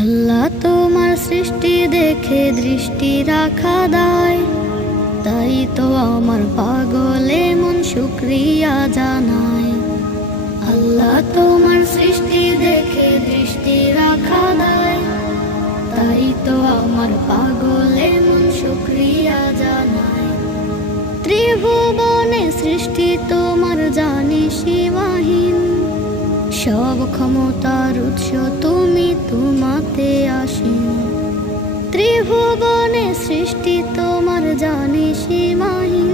আল্লাহ তোমার সৃষ্টি দেখে দৃষ্টি রাখা দায়, তাই তো আমার পাগলে মন শুকরিয়া জানায়। আল্লাহ তোমার সৃষ্টি দেখে দৃষ্টি রাখা দায়, তাই তো আমার পাগলে মন শুকরিয়া জানায়। ত্রিভুবনে সৃষ্টি তোমার জানি সীমাহীন, সব ক্ষমতার উৎস তুমি, তোমাতে আসীন। ত্রিভুবনে সৃষ্টি তোমার জানি সীমাহীন,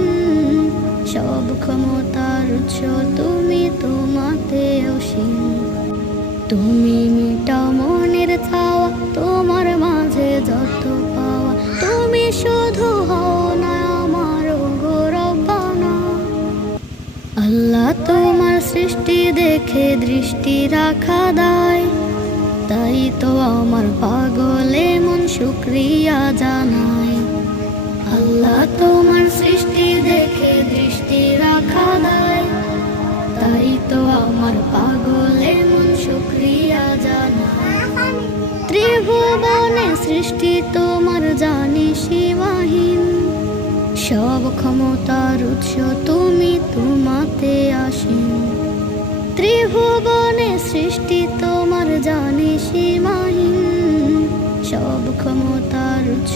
সব ক্ষমতার উৎস তুমি, তোমাতে অসীম। তুমি মিটাও মনের চাওয়া, তোমার মাঝে যত পাওয়া, তুমি শুধু হও না আমার গৌরবানা। আল্লাহ তোমার সৃষ্টি দেখে দৃষ্টি রাখা দায়, তাই তো আমার পাগলে মন শুকরিয়া জানায়। আল্লাহ তোমার সৃষ্টি দেখে দৃষ্টি রাখা দায়, তাই তো আমার পাগলে মন শুকরিয়া জানায়। ত্রিভুবনে সৃষ্টি তোমার জানি সীমাহীন, সব ক্ষমতার উৎস তুমি, তোমাতে আসীন। ত্রিভুবনে সৃষ্টি তোমার জানি সীমাহীন, সব ক্ষমতার উৎস